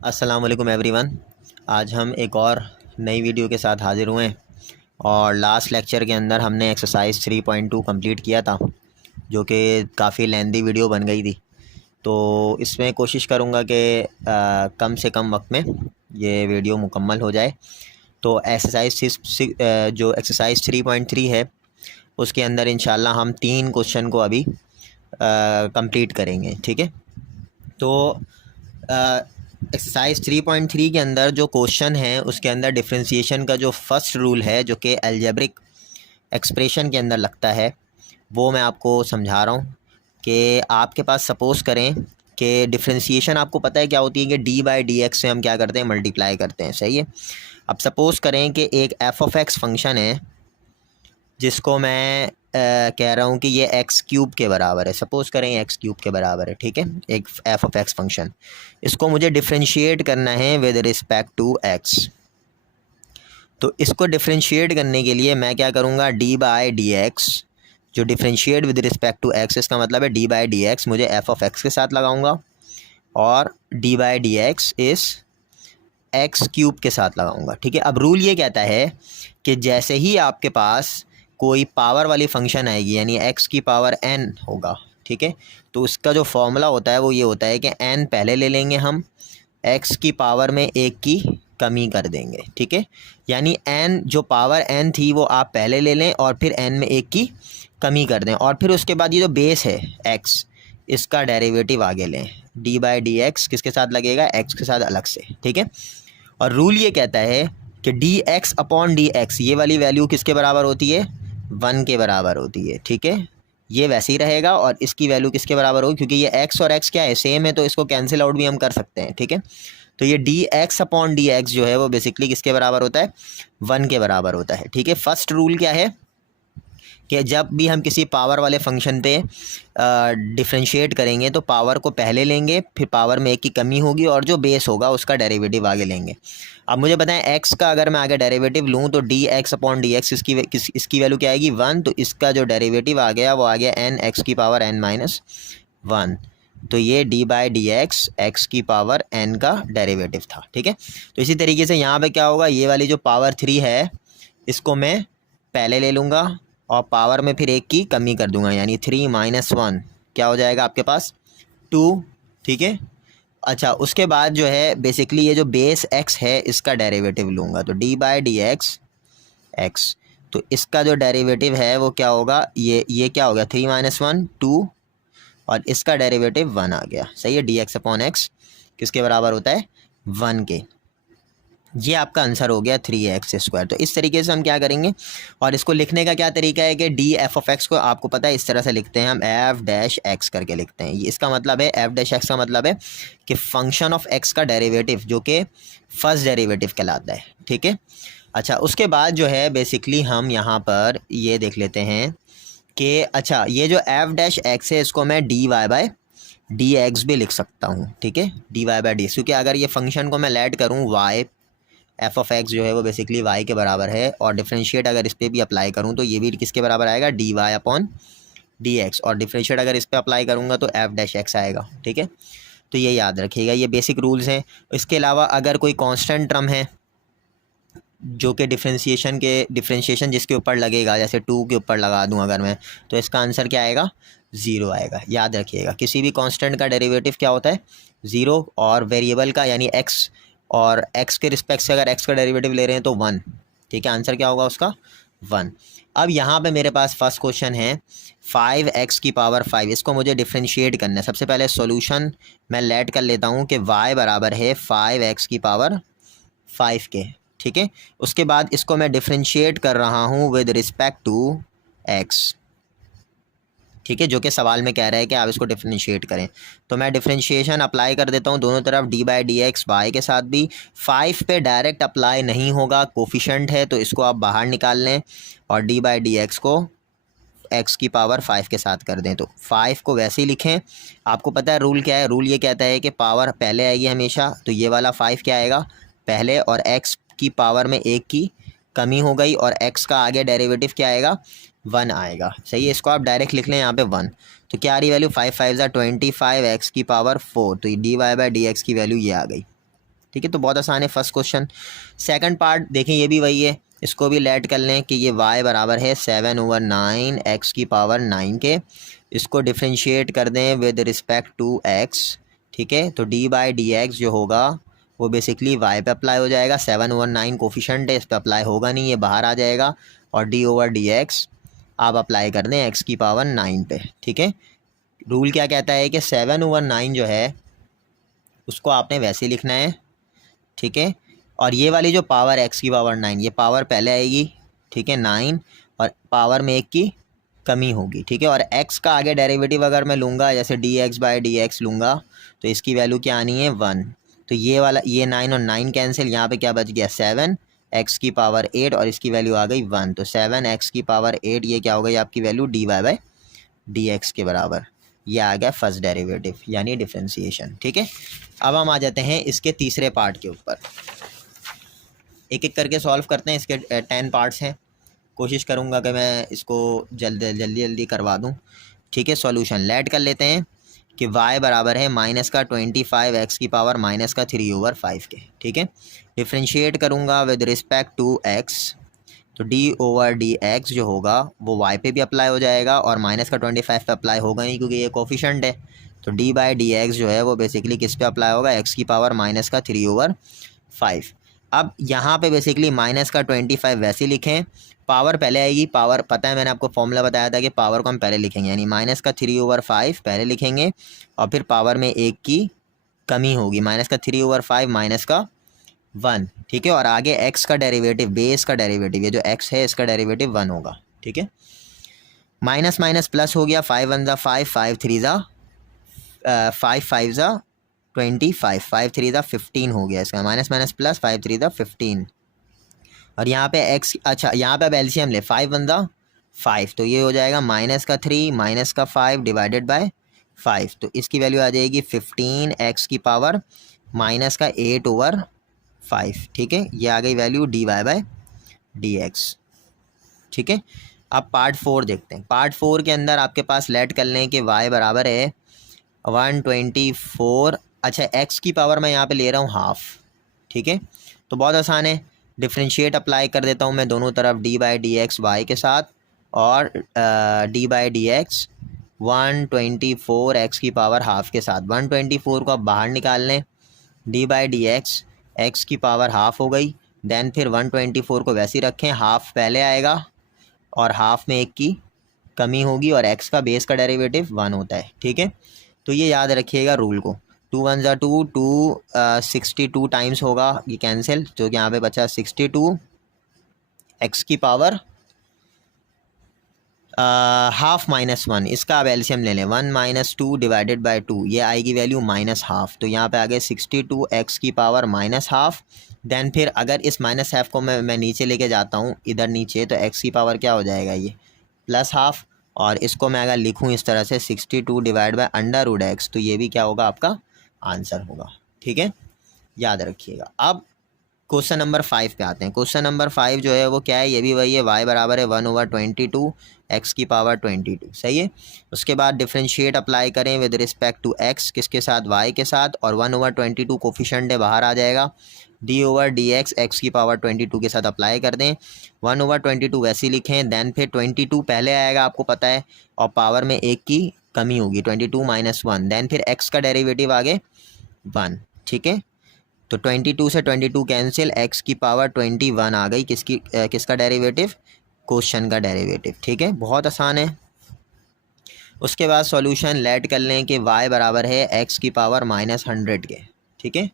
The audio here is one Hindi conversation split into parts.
अस्सलाम वालेकुम एवरीवन। आज हम एक और नई वीडियो के साथ हाज़िर हुए हैं और लास्ट लेक्चर के अंदर हमने एक्सरसाइज 3.2 कंप्लीट किया था, जो कि काफ़ी लेंदी वीडियो बन गई थी। तो इसमें कोशिश करूँगा कि कम से कम वक्त में ये वीडियो मुकम्मल हो जाए। तो जो एक्सरसाइज 3.3 है उसके अंदर इंशाल्लाह हम 3 क्वेश्चन को अभी कंप्लीट करेंगे, ठीक है। तो एक्सरसाइज 3.3 के अंदर जो क्वेश्चन है उसके अंदर डिफरेंशिएशन का जो फर्स्ट रूल है, जो कि अलजेब्रिक एक्सप्रेशन के अंदर लगता है, वो मैं आपको समझा रहा हूँ। कि आपके पास सपोज़ करें कि डिफरेंशिएशन आपको पता है क्या होती है कि डी बाई डी एक्स से हम क्या करते हैं, मल्टीप्लाई करते हैं, सही है। अब सपोज़ करें कि एक एफ़ ऑफ एक्स फंक्शन है जिसको मैं कह रहा हूँ कि ये एक्स क्यूब के बराबर है। सपोज़ करें एक्स क्यूब के बराबर है, ठीक है, एक एफ़ ऑफ एक्स फंक्शन। इसको मुझे डिफरेंशिएट करना है विद रिस्पेक्ट टू एक्स। तो इसको डिफरेंशिएट करने के लिए मैं क्या करूँगा, डी बाई डी एक्स, जो differentiate with respect to x, इसका मतलब है डी बाई डी एक्स मुझे एफ़ ऑफ एक्स के साथ लगाऊंगा और डी बाई डी एक्स इस एक्स क्यूब के साथ लगाऊंगा, ठीक है। अब रूल ये कहता है कि जैसे ही आपके पास कोई पावर वाली फंक्शन आएगी, यानी एक्स की पावर एन होगा, ठीक है, तो उसका जो फॉर्मूला होता है वो ये होता है कि एन पहले ले लेंगे हम, एक्स की पावर में एक की कमी कर देंगे, ठीक है। यानी एन जो पावर एन थी वो आप पहले ले लें और फिर एन में एक की कमी कर दें, और फिर उसके बाद ये जो बेस है एक्स, इसका डेरिवेटिव आगे लें। डी बाई डी एक्स किसके साथ लगेगा, एक्स के साथ अलग से, ठीक है। और रूल ये कहता है कि D x upon d x, ये वाली वैल्यू किसके बराबर होती है, 1 के बराबर होती है, ठीक है। ये वैसे ही रहेगा और इसकी वैल्यू किसके बराबर होगी, क्योंकि ये x और x क्या है, सेम है, तो इसको कैंसिल आउट भी हम कर सकते हैं, ठीक है। तो ये D x upon d x जो है वो बेसिकली किसके बराबर होता है, 1 के बराबर होता है, ठीक है। फर्स्ट रूल क्या है कि जब भी हम किसी पावर वाले फंक्शन पे डिफरेंशिएट करेंगे तो पावर को पहले लेंगे, फिर पावर में एक की कमी होगी और जो बेस होगा उसका डेरिवेटिव आगे लेंगे। अब मुझे बताएं एक्स का अगर मैं आगे डेरिवेटिव लूँ तो D x upon d x इसकी वैल्यू क्या आएगी, 1, तो इसका जो डेरिवेटिव आ गया वो आ गया एन एक्स की पावर एन माइनस 1। तो ये D by d x x की पावर एन का डेरिवेटिव था, ठीक है। तो इसी तरीके से यहाँ पे क्या होगा, ये वाली जो पावर 3 है इसको मैं पहले ले लूँगा और पावर में फिर एक की कमी कर दूंगा, यानी 3 माइनस 1 क्या हो जाएगा आपके पास, 2, ठीक है। अच्छा, उसके बाद जो है बेसिकली ये जो बेस x है इसका डेरिवेटिव लूँगा, तो D by d x x, तो इसका जो डेरिवेटिव है वो क्या होगा, ये क्या हो गया, 3 माइनस 1 2, और इसका डेरिवेटिव 1 आ गया, सही है। डी एक्स अपॉन एक्स किसके बराबर होता है, 1 के। ये आपका आंसर हो गया 3x²। तो इस तरीके से हम क्या करेंगे, और इसको लिखने का क्या तरीका है कि डी एफ ऑफ एक्स को आपको पता है इस तरह से लिखते हैं हम, एफ डैश एक्स करके लिखते हैं। इसका मतलब है एफ डैश एक्स का मतलब है कि फंक्शन ऑफ एक्स का डेरिवेटिव जो कि फर्स्ट डेरिवेटिव कहलाता है, ठीक है। अच्छा, उसके बाद जो है बेसिकली हम यहाँ पर ये देख लेते हैं कि अच्छा ये जो एफ डैश एक्स है इसको मैं d y by d x भी लिख सकता हूँ, ठीक है, डी वाई बाई डी, क्योंकि अगर ये फंक्शन को मैं लेट करूँ वाई, एफ ऑफ एक्स जो है वो बेसिकली वाई के बराबर है, और डिफरेंशिएट अगर इस पर भी अप्लाई करूँ तो ये भी किसके बराबर आएगा, d y upon d x, और डिफरेंशिएट अगर इस पर अप्लाई करूँगा तो एफ डैश एक्स आएगा, ठीक है। तो ये याद रखिएगा, ये बेसिक रूल्स हैं। इसके अलावा अगर कोई कांस्टेंट टर्म है जो कि डिफरेंशिएशन जिसके ऊपर लगेगा, जैसे 2 के ऊपर लगा दूं अगर मैं, तो इसका आंसर क्या आएगा, 0 आएगा। याद रखिएगा किसी भी कांस्टेंट का डेरिवेटिव क्या होता है, 0, और वेरिएबल का यानी x, और x के रिस्पेक्ट से अगर x का डेरिवेटिव ले रहे हैं तो 1, ठीक है। आंसर क्या होगा उसका, 1। अब यहाँ पे मेरे पास फर्स्ट क्वेश्चन है 5x की पावर 5, इसको मुझे डिफरेंशिएट करना है। सबसे पहले सॉल्यूशन मैं लेट कर लेता हूँ कि y बराबर है 5x की पावर 5 के, ठीक है। उसके बाद इसको मैं डिफरेंशिएट कर रहा हूँ विद रिस्पेक्ट टू x, ठीक है, जो कि सवाल में कह रहा है कि आप इसको डिफरेंशिएट करें। तो मैं डिफरेंशिएशन अप्लाई कर देता हूँ दोनों तरफ, d by d x y के साथ भी। 5 पे डायरेक्ट अप्लाई नहीं होगा, कोफिशेंट है, तो इसको आप बाहर निकाल लें और डी बाई डी एक्स को x की पावर 5 के साथ कर दें। तो 5 को वैसे ही लिखें, आपको पता है रूल क्या है, रूल ये कहता है कि पावर पहले आएगी हमेशा, तो ये वाला 5 क्या आएगा पहले, और x की पावर में एक की कमी हो गई, और x का आगे डेरिवेटिव क्या आएगा, 1 आएगा, सही है। इसको आप डायरेक्ट लिख लें यहाँ पे 1, तो क्या आ रही वैल्यू, 5 5 25 x की पावर 4, तो d y by d x की वैल्यू ये आ गई, ठीक है, तो बहुत आसान है फर्स्ट क्वेश्चन। सेकंड पार्ट देखें, ये भी वही है, इसको भी लेट कर लें कि ये y बराबर है 7/9 x की पावर 9 के। इसको डिफ्रेंशिएट कर दें विद रिस्पेक्ट टू x, ठीक है। तो d/dx जो होगा वो बेसिकली y पे अप्लाई हो जाएगा। 7/9 कोफिशेंट है, इस पर अप्लाई होगा नहीं, ये बाहर आ जाएगा। और d/dx आप अप्लाई कर दें x की पावर 9 पे, ठीक है। रूल क्या कहता है कि 7/9 जो है उसको आपने वैसे ही लिखना है, ठीक है। और ये वाली जो पावर x की पावर 9, ये पावर पहले आएगी, ठीक है, 9, और पावर में 1 की कमी होगी, ठीक है। और x का आगे डेरिवेटिव अगर मैं लूँगा, जैसे dx/dx लूँगा, तो इसकी वैल्यू क्या आनी है 1। तो ये वाला, ये 9 और 9 कैंसिल, यहाँ पे क्या बच गया 7 x की पावर 8 और इसकी वैल्यू आ गई 1। तो 7 x की पावर 8 ये क्या हो गई आपकी वैल्यू dy/dx के बराबर। ये आ गया फर्स्ट डेरिवेटिव यानी डिफ्रेंसिएशन, ठीक है। अब हम आ जाते हैं इसके तीसरे पार्ट के ऊपर, एक एक करके सॉल्व करते हैं। इसके 10 पार्ट्स हैं, कोशिश करूँगा कि मैं इसको जल्दी करवा दूँ, ठीक है। सॉल्यूशन लेट कर लेते हैं कि y बराबर है -25 x की पावर -3/5 के, ठीक है। डिफ्रेंशिएट करूँगा विद रिस्पेक्ट टू x, तो d/dx जो होगा वो y पे भी अप्लाई हो जाएगा और -25 पे अप्लाई होगा नहीं क्योंकि ये कोफिशेंट है। तो d/dx जो है वो बेसिकली किस पे अप्लाई होगा, x की पावर -3/5। अब यहाँ पे बेसिकली -25 वैसे लिखें, पावर पहले आएगी, पावर पता है, मैंने आपको फॉर्मूला बताया था कि पावर को हम पहले लिखेंगे, यानी -3/5 पहले लिखेंगे और फिर पावर में 1 की कमी होगी, -3/5 -1, ठीक है। और आगे x का डेरिवेटिव, बेस का डेरिवेटिव, ये जो x है इसका डेरिवेटिव 1 होगा, ठीक है। माइनस माइनस प्लस हो गया, 5 1 5, 5 3 5 5 25, 5 3 15 हो गया इसका, माइनस माइनस प्लस 5 3 15। और यहाँ पे x, अच्छा यहाँ पे अब एलसीएम ले, 5 1 5, तो ये हो जाएगा -3 -5 डिवाइडेड बाय 5, तो इसकी वैल्यू आ जाएगी 15 x की पावर -8/5, ठीक है। ये आ गई वैल्यू dy/dx, ठीक है। अब पार्ट 4 देखते हैं। पार्ट 4 के अंदर आपके पास लेट कर लें कि y बराबर है 124, अच्छा x की पावर मैं यहाँ पे ले रहा हूँ हाफ, ठीक है। तो बहुत आसान है, डिफ्रेंशिएट अप्लाई कर देता हूँ मैं दोनों तरफ, d/dx y के साथ और d/dx 124 x की पावर हाफ के साथ। 124 को आप बाहर निकाल लें, d/dx x की पावर हाफ हो गई, देन फिर 124 को वैसे ही रखें, हाफ पहले आएगा और हाफ में 1 की कमी होगी और x का बेस का डेरिवेटिव 1 होता है, ठीक है। तो ये याद रखिएगा रूल को, 2 1 2 62 टाइम्स होगा, ये कैंसिल, जो कि यहाँ पे बचा 62 x की पावर हाफ -1, इसका आप एलसीएम ले लें, 1 - 2 डिवाइडेड बाय 2, ये आएगी वैल्यू -हाफ। तो यहाँ पे आ गए 62 x की पावर -हाफ। देन फिर अगर इस -हाफ को मैं नीचे लेके जाता हूँ इधर नीचे, तो x की पावर क्या हो जाएगा, ये +हाफ। और इसको मैं अगर लिखूँ इस तरह से 62 डिवाइड बाय √x, तो ये भी क्या होगा आपका आंसर होगा, ठीक है, याद रखिएगा। अब क्वेश्चन नंबर 5 पे आते हैं। क्वेश्चन नंबर 5 जो है वो क्या है, ये भी वही है, y बराबर है 1/22 x की पावर 22, सही है। उसके बाद डिफ्रेंशिएट अप्लाई करें विद रिस्पेक्ट टू x, किसके साथ, y के साथ, और 1/22 कोफिशेंट है बाहर आ जाएगा, d/dx x की पावर 22 के साथ अप्लाई कर दें, 1/22 वैसे ही लिखें, देन फिर 22 पहले आएगा आपको पता है और पावर में 1 की कमी होगी, 22 - 1, देन फिर x का डेरिवेटिव आगे 1, ठीक है। तो 22 से 22 कैंसिल, x की पावर 21 आ गई, किसका डेरिवेटिव, क्वेश्चन का डेरिवेटिव, ठीक है, बहुत आसान है। उसके बाद सॉल्यूशन लेट कर लें कि y बराबर है x की पावर -100 के, ठीक है,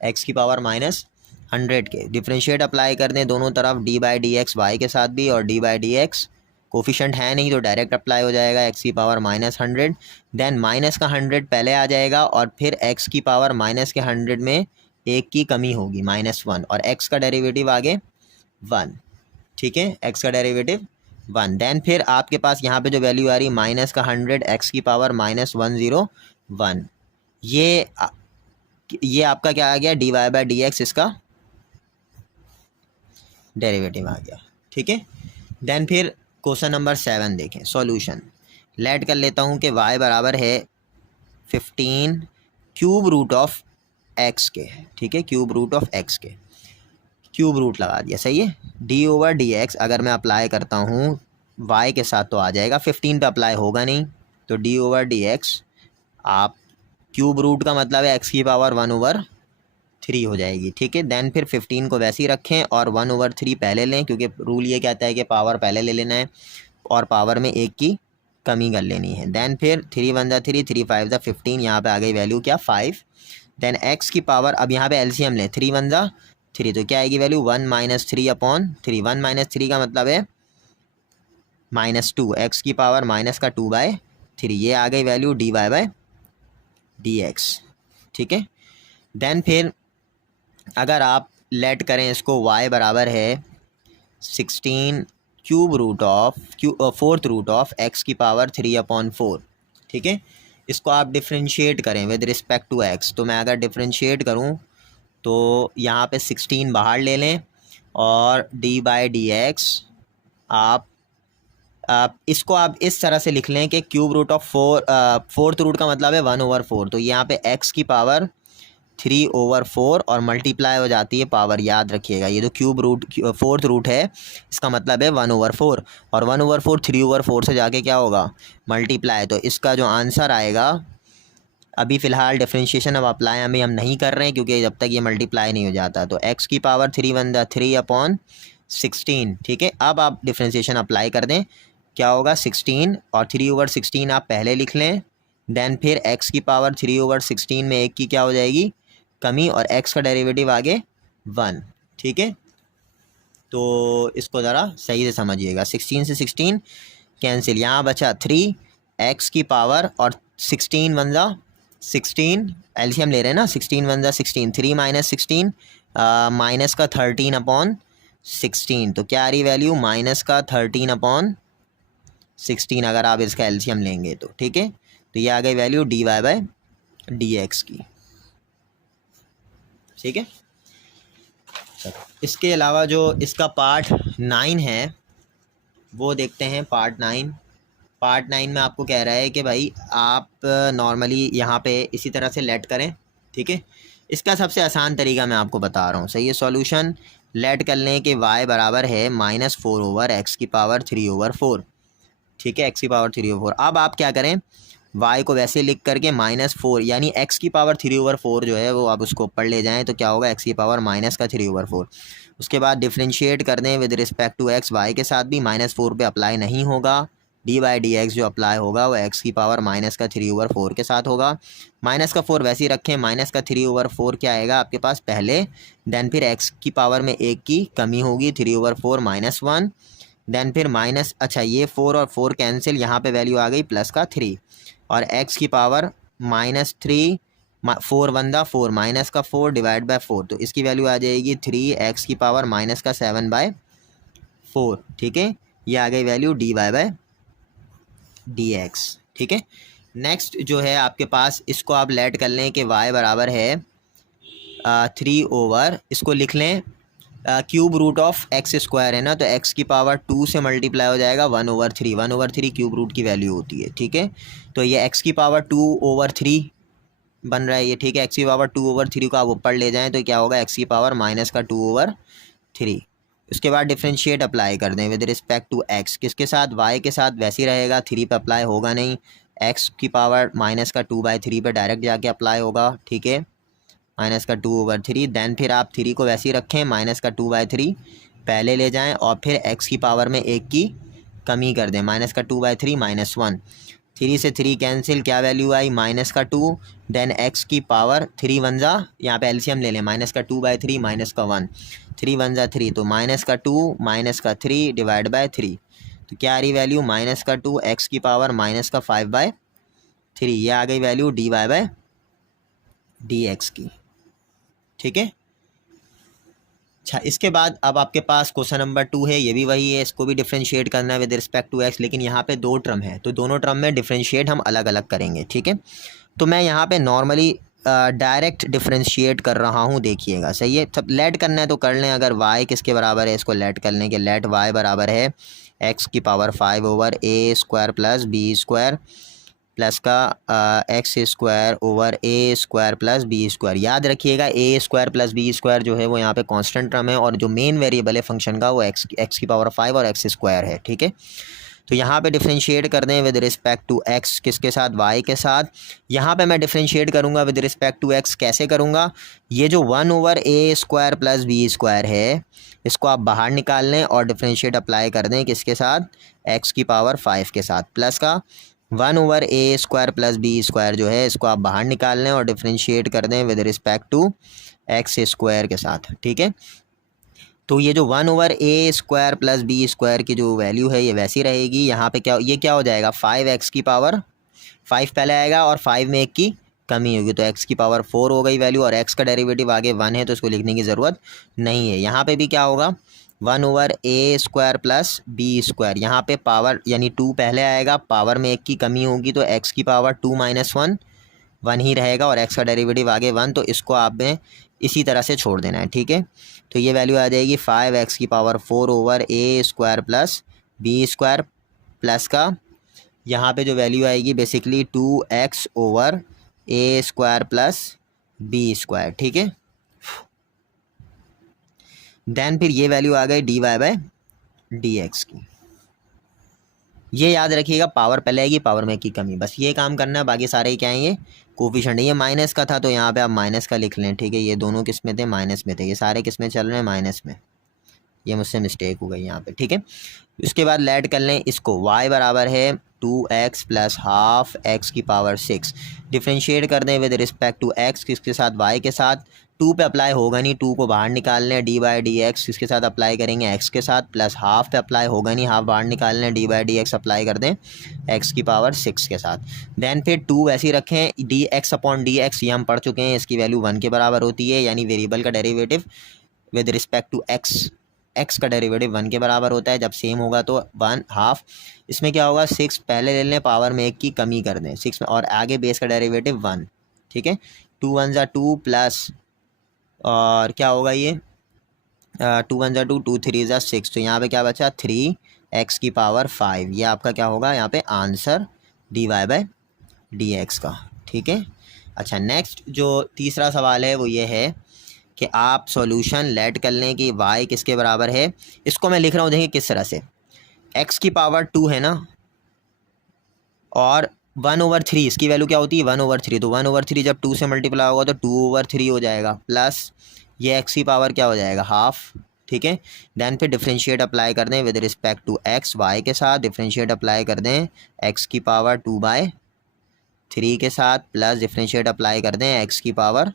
x की पावर -100 के। डिफ्रेंशिएट अप्लाई कर दें दोनों तरफ, d/dx y के साथ भी और d/dx कोफिशेंट है नहीं तो डायरेक्ट अप्लाई हो जाएगा, x की पावर -100, देन माइनस का 100 पहले आ जाएगा और फिर x की पावर माइनस के 100 में 1 की कमी होगी, -1, और x का डेरिवेटिव आगे 1, ठीक है, x का डेरिवेटिव 1। देन फिर आपके पास यहाँ पे जो वैल्यू आ रही माइनस का 100 x की पावर -101, ये आपका क्या आ गया, dy/dx इसका डेरिवेटिव आ गया, ठीक है। देन फिर क्वेश्चन नंबर 7 देखें। सॉल्यूशन लेट कर लेता हूँ कि y बराबर है 15 क्यूब रूट ऑफ एक्स के, ठीक है, क्यूब रूट ऑफ एक्स के, क्यूब रूट लगा दिया, सही है। डी ओवर डी एक्स अगर मैं अप्लाई करता हूँ वाई के साथ तो आ जाएगा, 15 पे अप्लाई होगा नहीं, तो डी ओवर डी एक्स आप क्यूब रूट का मतलब है एक्स की पावर 1/3 हो जाएगी, ठीक है। देन फिर 15 को वैसे ही रखें और 1/3 पहले लें, क्योंकि रूल ये कहता है कि पावर पहले ले लेना है और पावर में एक की कमी कर लेनी है। देन फिर 3 1 ज़ा 3, 3 5 ज़ा 15, यहाँ पे आ गई वैल्यू क्या 5। देन एक्स की पावर, अब यहाँ पे एलसीएम लें, 3 1 ज़ा 3, तो क्या आएगी वैल्यू 1 - 3/3। 1 - 3 का मतलब है -2, एक्स की पावर माइनस का 2/3, ये आ गई वैल्यू dy/dx, ठीक है। देन फिर अगर आप लेट करें इसको y बराबर है 16 cube root of fourth root of x की पावर 3/4, ठीक है। इसको आप डिफ्रेंशिएट करें विद रिस्पेक्ट टू एक्स, तो मैं अगर डिफ्रेंशिएट करूं तो यहाँ पे 16 बाहर ले लें और d/dx आप इसको आप इस तरह से लिख लें कि cube root of fourth root का मतलब है 1/4, तो यहाँ पे x की पावर 3/4 और मल्टीप्लाई हो जाती है पावर, याद रखिएगा ये जो क्यूब रूट फोर्थ रूट है इसका मतलब है 1/4 और 1/4 3/4 से जाके क्या होगा मल्टीप्लाई, तो इसका जो आंसर आएगा, अभी फ़िलहाल डिफरेंशिएशन अब अप्लाई अभी हम नहीं कर रहे हैं क्योंकि जब तक ये मल्टीप्लाई नहीं हो जाता, तो x की पावर 3 1 ज़ा 3/16, ठीक है। अब आप डिफरेंशिएशन अप्लाई कर दें, क्या होगा 16 और 3/16 आप पहले लिख लें, देन फिर x की पावर 3/16 में एक की क्या हो जाएगी कमी और x का डेरिवेटिव आगे 1, ठीक है। तो इसको ज़रा सही से समझिएगा, 16 से 16 कैंसिल, यहाँ बचा 3 x की पावर और 16 1 ज़ा 16, एलसीएम ले रहे हैं ना, 16 1 ज़ा 16, 3 - 16 माइनस का 13/16, तो क्या आ रही वैल्यू माइनस का 13/16 अगर आप इसका एलसीएम लेंगे तो, ठीक है। तो ये आ गई वैल्यू dy/dx की, ठीक है। इसके अलावा जो इसका पार्ट 9 है वो देखते हैं, पार्ट 9 में आपको कह रहा है कि भाई आप नॉर्मली यहाँ पे इसी तरह से लेट करें, ठीक है। इसका सबसे आसान तरीका मैं आपको बता रहा हूँ, सही है। सॉल्यूशन लेट कर लें कि y बराबर है -4/x की पावर 3/4, ठीक है, x की पावर 3/4। अब आप क्या करें, y को वैसे लिख करके -4 यानी x की पावर 3/4 जो है वो आप उसको ऊपर ले जाएं, तो क्या होगा x की पावर माइनस का 3/4। उसके बाद डिफ्रेंशिएट कर दें with respect to x, y के साथ भी -4 पे अप्लाई नहीं होगा, dy/dx जो अप्लाई होगा वो x की पावर माइनस का 3/4 के साथ होगा। माइनस का 4 वैसे ही रखें, माइनस का 3/4 क्या आएगा आपके पास पहले, देन फिर x की पावर में एक की कमी होगी 3/4 -1, देन फिर माइनस, अच्छा ये 4 और 4 कैंसिल, यहाँ पे वैल्यू आ गई प्लस का 3 और x की पावर -3, 4 1 ज़ा 4 माइनस का 4 /4, तो इसकी वैल्यू आ जाएगी 3x की पावर माइनस का 7/4, ठीक है। ये आ गई वैल्यू dy/dx, ठीक है। नेक्स्ट जो है आपके पास, इसको आप लेट कर लें कि y बराबर है 3 इसको लिख लें cube root of x square है ना, तो x की पावर 2 से मल्टीप्लाई हो जाएगा 1/3, 1/3 क्यूब रूट की वैल्यू होती है, ठीक है। तो ये x की पावर 2/3 बन रहा है ये, ठीक है। x की पावर 2/3 को आप ऊपर ले जाएं तो क्या होगा x की पावर माइनस का 2/3। उसके बाद डिफ्रेंशिएट अप्लाई कर दें विद रिस्पेक्ट टू x, किसके साथ, y के साथ, वैसे ही रहेगा, 3 पे अप्लाई होगा नहीं, x की पावर माइनस का 2/3 पे डायरेक्ट जाके अप्लाई होगा, ठीक है, माइनस का 2/3। देन फिर आप 3 को वैसे ही रखें, माइनस का 2/3 पहले ले जाएं और फिर x की पावर में एक की कमी कर दें, माइनस का 2/3 -1, 3 से 3 कैंसिल, क्या वैल्यू आई माइनस का 2, देन x की पावर 3 1 ज़ा, यहाँ पे एलसीएम ले लें, माइनस का 2/3 माइनस का 1, 3 1 ज़ा 3, तो माइनस का 2 माइनस का 3 /3, तो क्या आ रही वैल्यू माइनस का 2 x की पावर माइनस का 5/3, ये आ गई वैल्यू dy/dx की, ठीक है। अच्छा, इसके बाद अब आपके पास क्वेश्चन नंबर 2 है, ये भी वही है, इसको भी डिफ्रेंशिएट करना है विद रिस्पेक्ट टू x, लेकिन यहाँ पे 2 टर्म है तो दोनों टर्म में डिफ्रेंशिएट हम अलग अलग करेंगे, ठीक है। तो मैं यहाँ पे नॉर्मली डायरेक्ट डिफ्रेंशिएट कर रहा हूँ, देखिएगा, सही है। सब लेट करना है तो कर लें, अगर y किसके बराबर है, इसको लेट कर लें कि लेट y बराबर है x की पावर 5/a² + b² प्लस का x square over a square plus b square. याद रखिएगा ए स्क्वायर प्लस बी स्क्वायर जो है वो यहाँ पे कांस्टेंट टर्म है और जो मेन वेरिएबल है फंक्शन का वो एक्स की पावर 5 और एक्स स्क्वायर है। ठीक है, तो यहाँ पे डिफरेंशिएट कर दें विद रिस्पेक्ट टू एक्स, किसके साथ, वाई के साथ। यहाँ पे मैं डिफरेंशिएट करूँगा विद रिस्पेक्ट टू एक्स, कैसे करूँगा, ये जो 1 over a square plus b square है इसको आप बाहर निकाल लें और डिफरेंशिएट अप्लाई कर दें किसके साथ, एक्स की पावर 5 के साथ, प्लस का 1 over a square plus b square जो है इसको आप बाहर निकाल लें और डिफरेंशिएट कर दें with respect to x square के साथ। ठीक है, तो ये जो 1 over a square plus b square की जो वैल्यू है ये वैसी रहेगी। यहाँ पे ये क्या हो जाएगा, 5x की पावर 5 पहले आएगा और 5 में एक की कमी होगी तो x की पावर 4 हो गई वैल्यू, और x का डेरिवेटिव आगे 1 है तो इसको लिखने की ज़रूरत नहीं है। यहाँ पे भी क्या होगा, 1 over a square plus b square, यहाँ पे पावर यानी 2 पहले आएगा, पावर में एक की कमी होगी तो x की पावर 2 माइनस 1 1 ही रहेगा और x का डेरिवेटिव आगे 1, तो इसको आपने इसी तरह से छोड़ देना है। ठीक है, तो ये वैल्यू आ जाएगी 5x की power 4 over a square plus b square, plus का यहाँ पे जो वैल्यू आएगी basically 2x over a square plus b square. ठीक है, देन फिर ये वैल्यू आ गई dy बाय dx की। ये याद रखिएगा पावर पहले आएगी, पावर में की कमी, बस ये काम करना है, बाकी सारे क्या हैं ये कोफिशिएंट। ये माइनस का था तो यहाँ पे आप माइनस का लिख लें। ठीक है, ये दोनों किस में थे, माइनस में थे, ये सारे किस में चल रहे हैं, माइनस में, ये मुझसे मिस्टेक हो गई यहाँ पे। ठीक है, उसके बाद लेट कर लें इसको, y बराबर है 2x प्लस हाफ एक्स की पावर 6, डिफ्रेंशिएट कर दें विद रिस्पेक्ट टू x, किसके साथ, y के साथ, 2 पे अप्लाई होगा नहीं, 2 को बाहर निकाल लें, डी बाई डी एक्स किसके साथ अप्लाई करेंगे, x के साथ, प्लस हाफ पे अप्लाई होगा नहीं, हाफ बाहर निकाल लें, D by d x apply कर दें x की पावर 6 के साथ। देन फिर 2 वैसे ही रखें, D x upon d x ये हम पढ़ चुके हैं, इसकी वैल्यू 1 के बराबर होती है, यानी वेरिएबल का derivative with respect to x का डेरिवेटिव 1 के बराबर होता है, जब सेम होगा तो 1 हाफ। इसमें क्या होगा, 6 पहले ले लें, पावर में 1 की कमी कर दें 6 में, और आगे बेस का डेरिवेटिव 1। ठीक है, 2 1 ज़ा 2 प्लस और क्या होगा ये 2 1 ज़ा 2 2 3 ज़ा 6, तो यहाँ पे क्या बचा 3x की पावर 5, ये आपका क्या होगा यहाँ पे आंसर dy बाय dx का। ठीक है, अच्छा नेक्स्ट जो तीसरा सवाल है वो ये है कि आप सॉल्यूशन लेट कर लें कि y किसके बराबर है। इसको मैं लिख रहा हूँ, देखिए किस तरह से, x की पावर 2 है ना, और 1 ओवर 3 इसकी वैल्यू क्या होती है 1 ओवर 3, तो 1 ओवर 3 जब 2 से मल्टीप्लाई होगा तो 2 ओवर 3 हो जाएगा, प्लस ये x की पावर क्या हो जाएगा हाफ। ठीक है, देन फिर डिफरेंशिएट अप्लाई कर दें with respect to x, y के साथ डिफरेंशिएट अप्लाई कर दें x की पावर 2/3 के साथ, प्लस डिफरेंशिएट अप्लाई कर दें x की पावर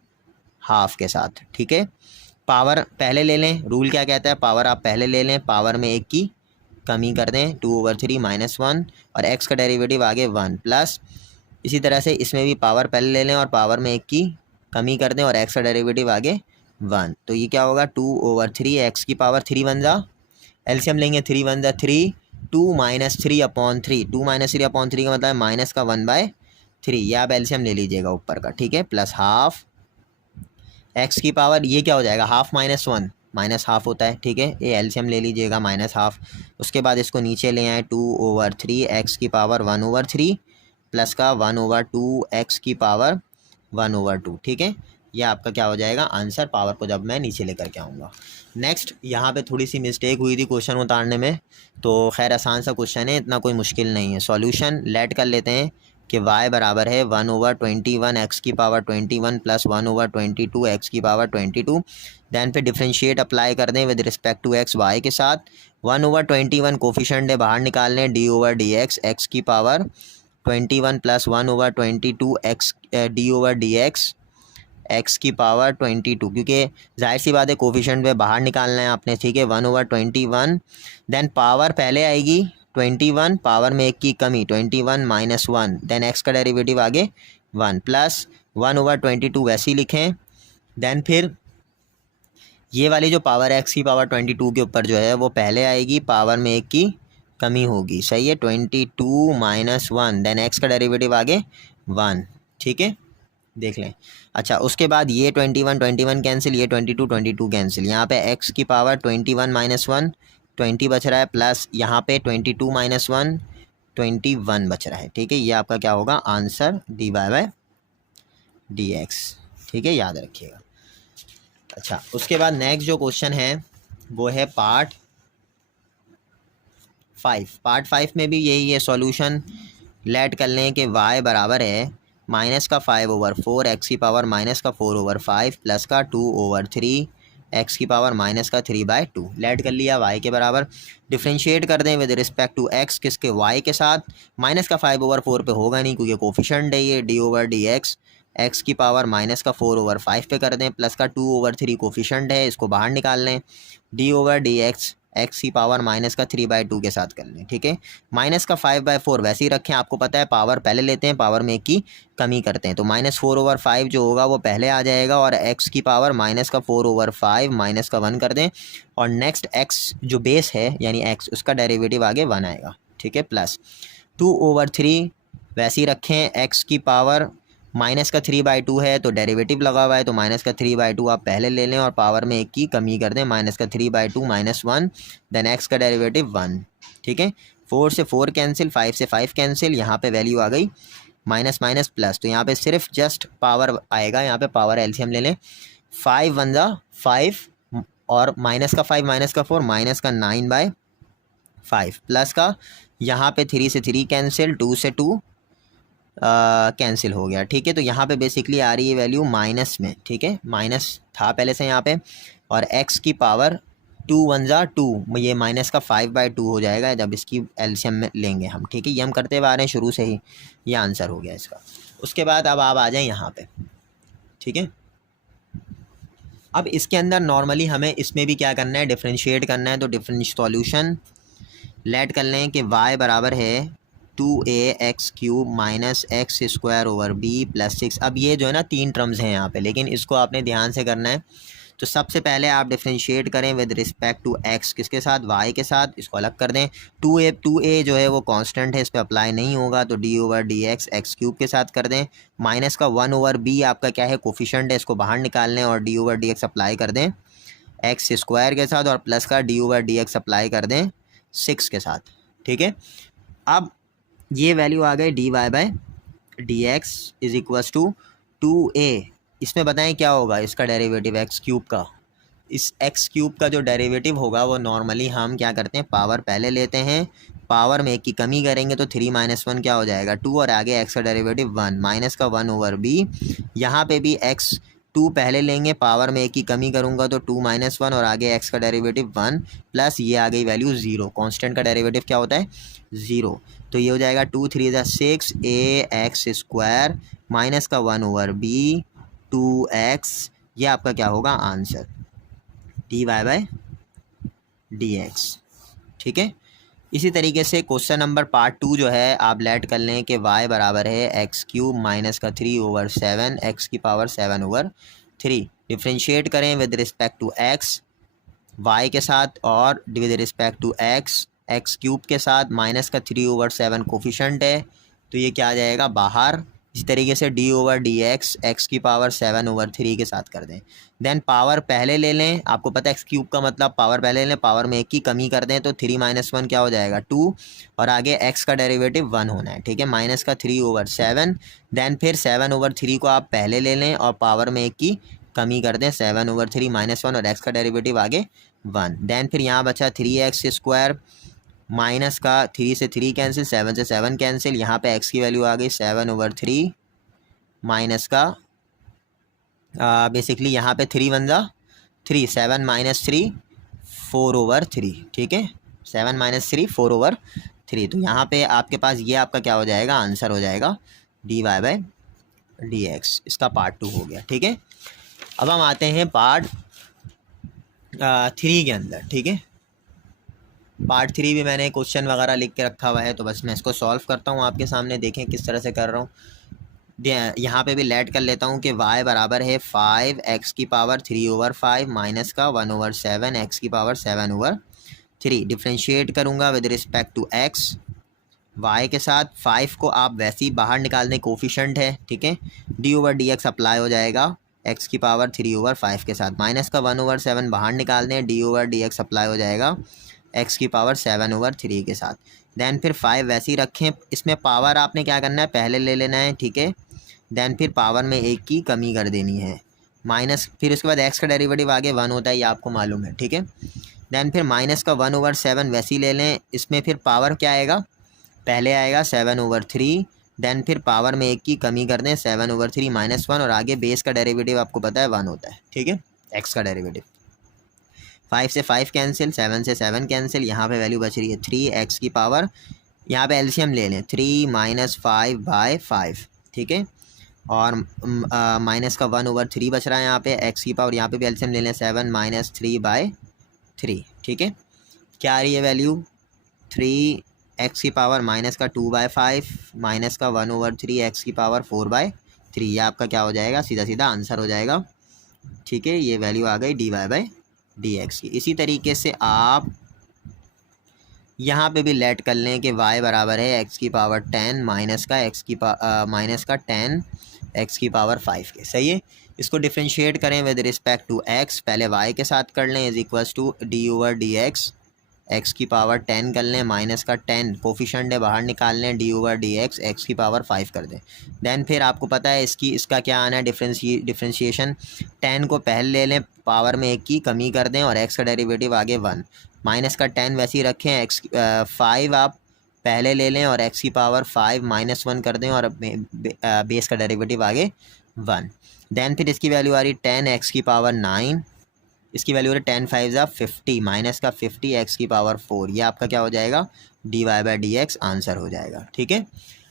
हाफ के साथ। ठीक है, पावर पहले ले लें, रूल क्या कहता है, पावर आप पहले ले लें, पावर में 1 की कमी कर दें, 2 ओवर 3 माइनस 1, और x का डेरिवेटिव आगे 1, प्लस इसी तरह से इसमें भी पावर पहले ले लें और पावर में 1 की कमी कर दें और x का डेरिवेटिव आगे 1, तो ये क्या होगा 2 ओवर 3 x की पावर 3 1 ज़ा, एलसीएम लेंगे 3 1 ज़ा 3, 2 माइनस 3 अपॉन 3, 2 माइनस 3 अपॉन 3 का मतलब माइनस का 1/3, ये आप एलसीएम ले लीजिएगा ऊपर का। ठीक है, प्लस हाफ x की पावर, ये क्या हो जाएगा हाफ माइनस 1, माइनस हाफ होता है। ठीक है, ये एलसीएम ले लीजिएगा माइनस हाफ, उसके बाद इसको नीचे ले आए 2 ओवर 3 x की पावर 1 ओवर 3, प्लस का 1 ओवर 2 x की पावर 1 ओवर 2। ठीक है, यह आपका क्या हो जाएगा आंसर, पावर को जब मैं नीचे लेकर के आऊँगा। नेक्स्ट यहाँ पे थोड़ी सी मिस्टेक हुई थी क्वेश्चन उतारने में, तो खैर आसान सा क्वेश्चन है, इतना कोई मुश्किल नहीं है। सॉल्यूशन लेट कर लेते हैं कि y बराबर है 1 ओवर 21 x की पावर 21 प्लस 1 ओवर 22 x की पावर 22, दैन फिर डिफरेंशिएट अप्लाई कर दें with respect to x y के साथ, 1 ओवर 21 कोफिशिएंट है बाहर निकाल लें, डी ओवर डी एक्स की power 21 plus 1 over 22 x D over D x की पावर 22, क्योंकि जाहिर सी बात है कोफिशिएंट में बाहर निकालना है आपने। ठीक है, 1 ओवर 21, दैन पावर पहले आएगी 21, पावर में 1 की कमी 21 माइनस 1, दैन x का डेरिवेटिव आगे 1, प्लस 1 ओवर 22 वैसे ही लिखें, दैन फिर ये वाली जो पावर x की पावर 22 के ऊपर जो है वो पहले आएगी, पावर में 1 की कमी होगी, सही है, 22 माइनस 1, दैन x का डेरिवेटिव आगे 1। ठीक है, देख लें। अच्छा, उसके बाद ये 21 कैंसिल, ये 22 कैंसिल, यहाँ पे x की पावर 21 माइनस 1 20 बच रहा है, प्लस यहाँ पे 22 माइनस 1 21 बच रहा है। ठीक है, ये आपका क्या होगा आंसर dy बाय dx। ठीक है, याद रखिएगा। अच्छा, उसके बाद नेक्स्ट जो क्वेश्चन है वो है पार्ट 5। पार्ट 5 में भी यही है, सॉल्यूशन लेट कर लें कि y बराबर है -5/4 x की पावर -4/5 प्लस का 2/3 x की पावर -3/2। लेट कर लिया y के बराबर, डिफ्रेंशिएट कर दें विद रिस्पेक्ट टू x, किसके y के साथ। -5/4 पे होगा नहीं क्योंकि कोफिशेंट है ये, d/dx x की पावर -4/5 पे कर दें, प्लस का 2/3 कोफिशेंट है, इसको बाहर निकाल लें, d/dx x की पावर -3/2 के साथ कर लें। ठीक है, -5/4 वैसे ही रखें, आपको पता है पावर पहले लेते हैं, पावर में एक की कमी करते हैं, तो -4/5 जो होगा वो पहले आ जाएगा, और x की पावर -4/5 -1 कर दें, और नेक्स्ट x जो बेस है यानी x उसका डेरिवेटिव आगे 1 आएगा। ठीक है, प्लस 2/3 वैसे ही रखें, x की पावर -3/2 है तो डेरिवेटिव लगा हुआ है, तो -3/2 आप पहले ले लें और पावर में एक की कमी कर दें, -3/2 -1, देन x का डेरिवेटिव 1। ठीक है, 4 से 4 कैंसिल, 5 से 5 कैंसिल, यहाँ पे वैल्यू आ गई माइनस माइनस प्लस, तो यहाँ पे सिर्फ जस्ट पावर आएगा, यहाँ पे पावर एलसीएम ले लें, 5 1 जा 5 और माइनस का 5 माइनस का 4 माइनस का 9/5 प्लस का यहाँ पे 3 से 3 कैंसिल, 2 से 2 कैंसिल हो गया। ठीक है, तो यहाँ पे बेसिकली आ रही है वैल्यू माइनस में। ठीक है, माइनस था पहले से यहाँ पे, और x की पावर 2 1 जा 2, ये माइनस का 5/2 हो जाएगा जब इसकी एलसीएम में लेंगे हम। ठीक है, ये हम करते हुए आ रहे हैं शुरू से ही, ये आंसर हो गया इसका। उसके बाद अब आप आ जाएं यहाँ पे। ठीक है, अब इसके अंदर नॉर्मली हमें इसमें भी क्या करना है, डिफ्रेंशिएट करना है, तो डिफरेंशियल सॉल्यूशन लेट कर लें कि y बराबर है 2ax³ -x² b + 6। अब ये जो है ना 3 टर्म्स हैं यहाँ पे, लेकिन इसको आपने ध्यान से करना है। तो सबसे पहले आप डिफ्रेंशिएट करें विद रिस्पेक्ट टू x, किसके साथ, y के साथ, इसको अलग कर दें। 2a जो है वो कांस्टेंट है, इस पर अप्लाई नहीं होगा, तो d/dx x³ के साथ कर दें, माइनस का 1/b आपका क्या है कोफिशेंट है, इसको बाहर निकाल लें, और d/dx अप्लाई कर दें x² के साथ, और प्लस का d/dx अप्लाई कर दें 6 के साथ। ठीक है, अब ये वैल्यू आ गई dy/dx is equals to 2a। इसमें बताएं क्या होगा इसका डेरिवेटिव x³ का। इस x³ का जो डेरिवेटिव होगा वो नॉर्मली हम क्या करते हैं, पावर पहले लेते हैं, पावर में एक की कमी करेंगे तो 3 - 1 क्या हो जाएगा 2, और आगे x का डेरिवेटिव 1, माइनस का 1/b। यहाँ पे भी x2 पहले लेंगे, पावर में एक की कमी करूँगा तो 2 - 1, और आगे x का डेरिवेटिव 1, प्लस ये आ गई वैल्यू 0। कांस्टेंट का डेरिवेटिव क्या होता है 0, तो ये हो जाएगा 2 3 = 6 ax² माइनस का 1/b 2x, ये आपका क्या होगा आंसर dy/dx। ठीक है, इसी तरीके से क्वेश्चन नंबर पार्ट 2 जो है आप लेट कर लें कि y बराबर है x³ -3/7 x की पावर 7/3। डिफ्रेंशिएट करें with respect to x y के साथ, और with respect to x x³ के साथ, माइनस का 3/7 कोफिशेंट है, तो ये क्या आ जाएगा बाहर। इसी तरीके से d/dx x की पावर 7/3 के साथ कर दें, देन पावर पहले ले लें, आपको पता है x³ का मतलब पावर पहले ले लें, पावर में एक की कमी कर दें, तो 3 - 1 क्या हो जाएगा 2, और आगे x का डेरिवेटिव 1 होना है। ठीक है, माइनस का 3/7, देन फिर 7/3 को आप पहले ले लें और पावर में एक की कमी कर दें, 7/3 -1, और x का डेरिवेटिव आगे 1, देन फिर यहाँ बचा 3x² माइनस का 3 से 3 कैंसिल, 7 से 7 कैंसिल, यहाँ पे x की वैल्यू आ गई 7/3 माइनस का बेसिकली यहाँ पे 3 1 जा 3, 7 - 3 4/3। ठीक है, 7 - 3 4/3, तो यहाँ पे आपके पास ये आपका क्या हो जाएगा आंसर हो जाएगा dy/dx। इसका पार्ट 2 हो गया। ठीक है, अब हम आते हैं पार्ट 3 के अंदर। ठीक है, पार्ट 3 भी मैंने क्वेश्चन वगैरह लिख के रखा हुआ है, तो बस मैं इसको सॉल्व करता हूँ आपके सामने, देखें किस तरह से कर रहा हूँ। यहाँ पे भी लेट कर लेता हूँ कि y बराबर है 5x की पावर 3/5 माइनस का 1/7 x की पावर 7/3। डिफ्रेंशिएट करूँगा with respect to x y के साथ, 5 को आप वैसे ही बाहर निकाल दें, कोफिशेंट है। ठीक है, d/dx अप्लाई हो जाएगा x की पावर 3/5 के साथ, माइनस का 1/7 बाहर निकाल दें, d/dx अप्लाई हो जाएगा x की पावर 7/3 के साथ। देन फिर 5 वैसे ही रखें। इसमें पावर आपने क्या करना है, पहले ले लेना है, ठीक है। देन फिर पावर में 1 की कमी कर देनी है, माइनस, फिर उसके बाद x का डेरिवेटिव आगे 1 होता है, ये आपको मालूम है, ठीक है। देन फिर माइनस का 1/7 वैसे ही ले लें। इसमें फिर पावर क्या आएगा, पहले आएगा 7/3, देन फिर पावर में 1 की कमी कर दें, 7/3 -1, और आगे बेस का डेरिवेटिव आपको पता है 1 होता है, ठीक है, x का डेरिवेटिव। 5 से 5 कैंसिल, 7 से 7 कैंसिल, यहाँ पे वैल्यू बच रही है 3x की पावर, यहाँ पे एलसीएम ले लें 3 - 5/5, ठीक है, और माइनस का 1/3 बच रहा है यहाँ पे, x की पावर, यहाँ पे भी एलसीएम ले लें 7 - 3/3, ठीक है। क्या आ रही है वैल्यू, 3x की पावर माइनस का 2/5 माइनस का 1/3 x की पावर 4/3, ये आपका क्या हो जाएगा, सीधा सीधा आंसर हो जाएगा, ठीक है। ये वैल्यू आ गई dy/dx की। इसी तरीके से आप यहाँ पे भी लेट कर लें कि y बराबर है x की पावर 10 माइनस का 10 x की पावर 5 के, सही है। इसको डिफ्रेंशिएट करें विद रिस्पेक्ट टू x, पहले y के साथ कर लें, is equals to d/dx, x की पावर 10 कर लें, माइनस का 10 कोफिशेंट है बाहर निकाल लें, d/dx x की पावर 5 कर दें। देन फिर आपको पता है इसका क्या आना है, डिफ्रेंशिएशन, 10 को पहले ले लें, पावर में 1 की कमी कर दें, और x का डेरिवेटिव आगे 1, माइनस का 10 वैसे ही रखें, 5 आप पहले ले लें, और x की पावर 5 -1 कर दें, और बेस का डेरिवेटिव आगे 1। देन फिर इसकी वैल्यू आ रही 10x की पावर 9, इसकी वैल्यू है 10 5 ज़ा 50 माइनस का 50 x की पावर 4, ये आपका क्या हो जाएगा, dy/dx आंसर हो जाएगा, ठीक है।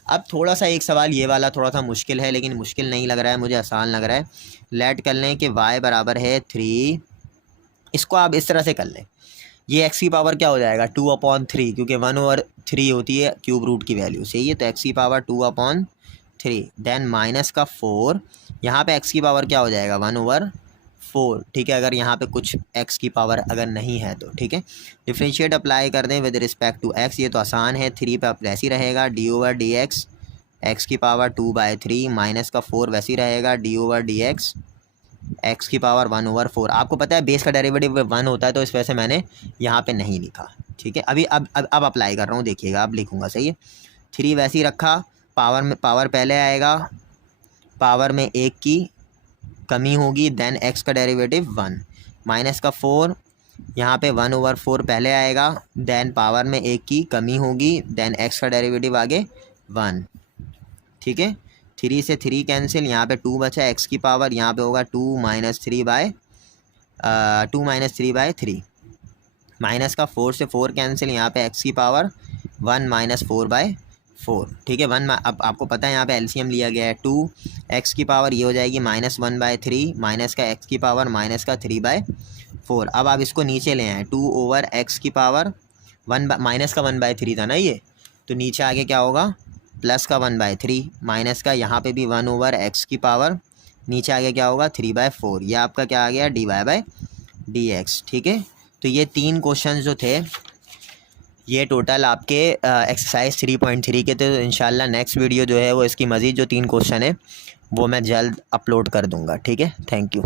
अब थोड़ा सा एक सवाल ये वाला थोड़ा सा मुश्किल है, लेकिन मुश्किल नहीं लग रहा है मुझे, आसान लग रहा है। लेट कर लें कि y बराबर है 3, इसको आप इस तरह से कर लें, ये x की पावर क्या हो जाएगा 2/3, क्योंकि 1/3 होती है क्यूब रूट की वैल्यू, सही है, तो x की पावर 2/3, देन माइनस का 4, यहाँ पे x की पावर क्या हो जाएगा 1/4, ठीक है, अगर यहाँ पे कुछ x की पावर अगर नहीं है तो, ठीक है। डिफ्रेंशिएट अप्लाई कर दें विद रिस्पेक्ट टू x, ये तो आसान है, 3 पे वैसे ही रहेगा, d/dx x की पावर 2/3 माइनस का 4 वैसे ही रहेगा, d/dx x की पावर 1/4। आपको पता है बेस का डेरिवेटिव 1 होता है, तो इस वजह से मैंने यहाँ पे नहीं लिखा, ठीक है। अभी अब अप्लाई कर रहा हूँ, देखिएगा, अब लिखूँगा, सही है। 3 वैसे ही रखा, पावर पहले आएगा, पावर में 1 की कमी होगी, देन x का डेरिवेटिव 1, माइनस का 4, यहाँ पे 1/4 पहले आएगा, देन पावर में 1 की कमी होगी, देन x का डेरिवेटिव आगे 1, ठीक है। 3 से 3 कैंसिल, यहाँ पे 2 बचा, x की पावर यहाँ पे होगा 2 - 3/3, माइनस का 4 से 4 कैंसिल, यहाँ पे x की पावर 1 - 4/4, ठीक है। 1, अब आपको पता है यहाँ पे एलसीएम लिया गया है, 2 x की पावर ये हो जाएगी -1/3 माइनस का x की पावर माइनस का 3/4। अब आप इसको नीचे ले आएँ, 2/x की पावर 1 माइनस का 1/3 था ना ये, तो नीचे आगे क्या होगा प्लस का 1/3 माइनस का यहाँ पे भी 1/x की पावर, नीचे आगे क्या होगा 3/4, ये आपका क्या आ गया dy/dx, ठीक है। तो ये 3 क्वेश्चन जो थे ये टोटल आपके एक्सरसाइज 3.3 के थे। तो इंशाल्लाह नेक्स्ट वीडियो जो है वो इसकी मज़ीद जो 3 क्वेश्चन है वो मैं जल्द अपलोड कर दूँगा, ठीक है। Thank you.